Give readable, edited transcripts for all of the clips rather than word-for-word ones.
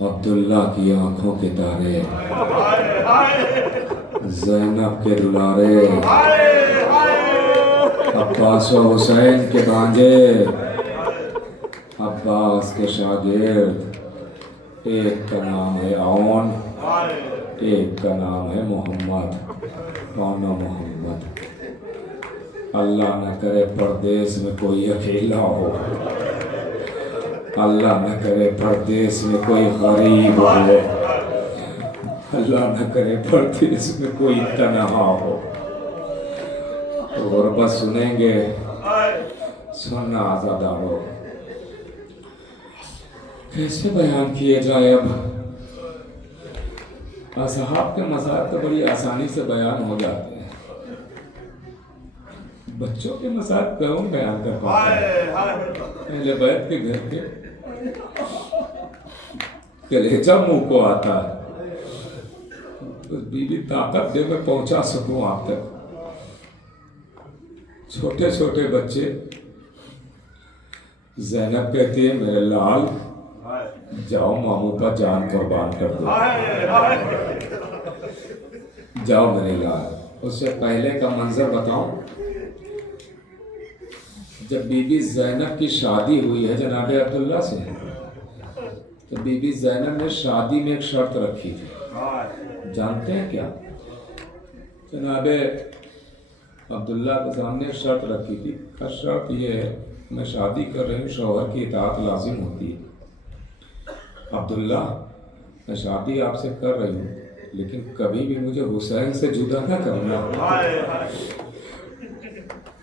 अब्दुल्ला की आंखों के तारे, ज़ैनब के दुलारे, अब्बास व हुसैन के भांजे, अब्बास के शागिर्द। एक का नाम है औन, एक का नाम है मोहम्मद। औन मोहम्मद। अल्लाह न करे परदेश में कोई अकेला हो, अल्लाह न करे परदेश में कोई गरीब हो, अल्लाह न करे परदेश में कोई तन्हा हो। तो गुरबत सुनेंगे, सुनना आज़ादा हो। कैसे बयान किए जाए? अब असहाब के मसाइल तो बड़ी आसानी से बयान हो जाते हैं, बच्चों के मसाइल कौन बयान कर पाता है? पहले बैठ के घर के कलेजा मुंह को आता है, तो बीवी ताकत दे मैं पहुंचा सकूं आप तक। छोटे छोटे बच्चे, ज़ैनब कहती है मेरे लाल जाओ मामू पर जान कुर्बान कर दो, जाओ मेरे लाल। उससे पहले का मंजर बताऊं, जब बीबी ज़ैनब की शादी हुई है जनाब अब्दुल्ला से, तो बीबी ज़ैनब ने शादी में एक शर्त रखी थी। जानते हैं क्या? जनाब अब्दुल्ला के सामने एक शर्त रखी थी। शर्त ये है, मैं शादी कर रही हूँ, शौहर की इताअत लाजिम होती है। अब्दुल्ला, मैं शादी आपसे कर रही हूँ, लेकिन कभी भी मुझे हुसैन से जुदा ना करना।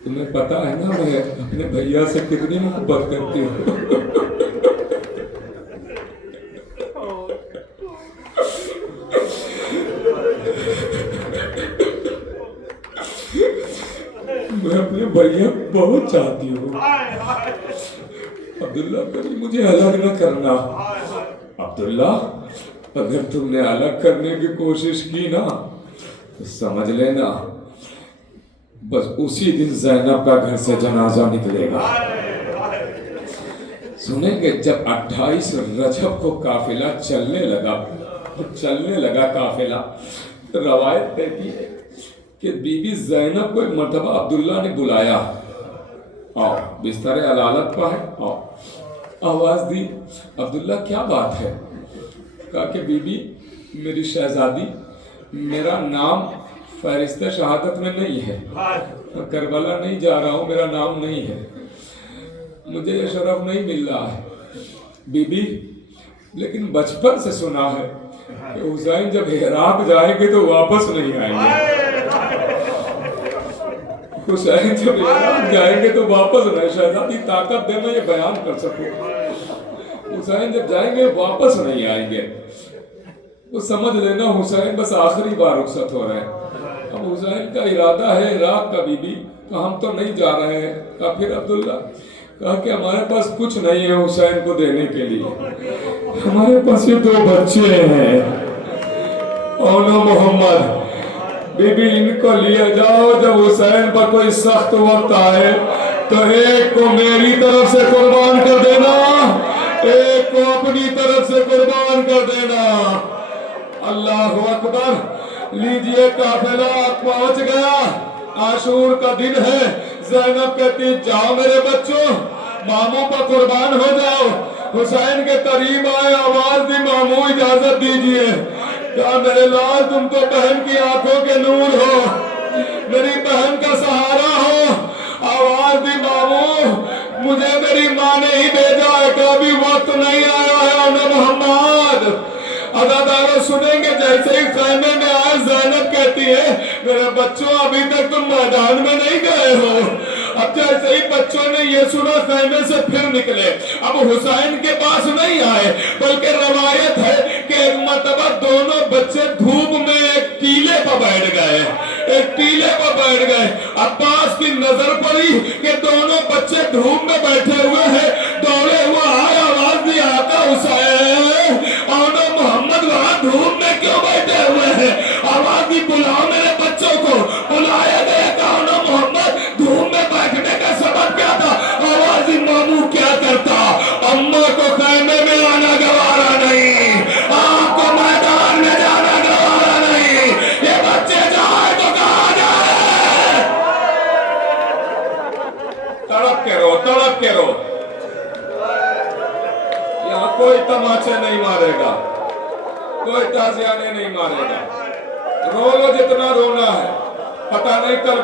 तुम्हें पता है ना मैं अपने भैया से कितनी मोहब्बत करती हूँ। मैं अपने भैया बहुत चाहती हूँ। अब्दुल्ला कभी मुझे अलग न करना। अब्दुल्ला, अगर तुमने अलग करने की कोशिश की ना, तो समझ लेना बस उसी दिन ज़ैनब का घर से जनाजा निकलेगा। सुनेंगे, जब 28 रजब को काफिला चलने लगा काफिला, तो रवायत कहती है कि बीबी ज़ैनब को एक मर्तबा अब्दुल्ला ने बुलाया, आओ बिस्तर अलालत पर है, आओ। आवाज दी, अब्दुल्ला क्या बात है? कहा कि बीबी मेरी शहजादी, मेरा नाम फहरिस्त शहादत में नहीं है, मैं करबला नहीं जा रहा हूँ, मेरा नाम नहीं है, मुझे ये शरफ नहीं मिल रहा है बीबी। लेकिन बचपन से सुना है कि हुसैन जब इराक जाएंगे तो वापस नहीं आएंगे, हुसैन जब इराक जाएंगे तो वापस नहीं। शहजादी ताकत दे मैं ये बयान कर सकूं, हुसैन जब जाएंगे वापस नहीं आएंगे। वो समझ लेना हुसैन बस आखिरी बार रुखसत हो रहे हैं। अब हुसैन का इरादा है इराक का बीबी, तो हम तो नहीं जा रहे हैं। कहा फिर अब्दुल्ला, कहा कि हमारे पास कुछ नहीं है हुसैन को देने के लिए, हमारे पास ये 2 बच्चे हैं, औन मोहम्मद। बीबी इनको लिए जाओ, जब हुसैन पर कोई सख्त वक्त आए तो एक को मेरी तरफ से कुर्बान कर देना, एक को अपनी तरफ से कुर्बान कर देना। अल्लाहु अकबर। लीजिए काफिला पहुंच गया, आशूर का दिन है। ज़ैनब कहती जाओ मेरे बच्चों, मामू पर कुर्बान हो जाओ। हुसैन के करीब आए, आवाज दी मामू इजाजत दीजिए। क्या मेरे लाल, तुम तो बहन की आंखों के नूर हो, मेरी बहन का सहारा हो। आवाज दी मामू, मुझे मेरी माँ ने ही भेजा है, कभी वक्त नहीं आया है औन मोहम्मद। अदादारों सुनेंगे, जैसे ही खैमे में आए ज़ैनब कहती है मेरे बच्चों अभी तक तुम मैदान में नहीं गए हो। अब जैसे ही बच्चों ने ये सुना खैमे से फिर निकले। अब हुसैन के पास नहीं आए, बल्कि रवायत है कि एक मर्तबा दोनों बच्चे धूप में एक टीले पर बैठ गए, एक टीले पर बैठ गए। अब्बास की नजर पड़ी कि दोनों बच्चे धूप में बैठे हुए हैं, दौड़े हुए आए, आवाज दी आका हुसैन, और मोहम्मद वहां धूप में क्यों बैठे हुए हैं? आवाज दी बुलाओ मेरे बच्चों को। बुलाया गया, कहा मोहम्मद धूप में बैठने का सबब क्या था? आवाज दी मामू क्या करता, अम्मा को खैमे में आना गवारा नहीं, तड़प के रो, तड़प के रो। यहाँ कोई तमाचे नहीं मारेगा, कोई ताजियाने नहीं मारेगा। रो लो जितना रोना है, पता नहीं कल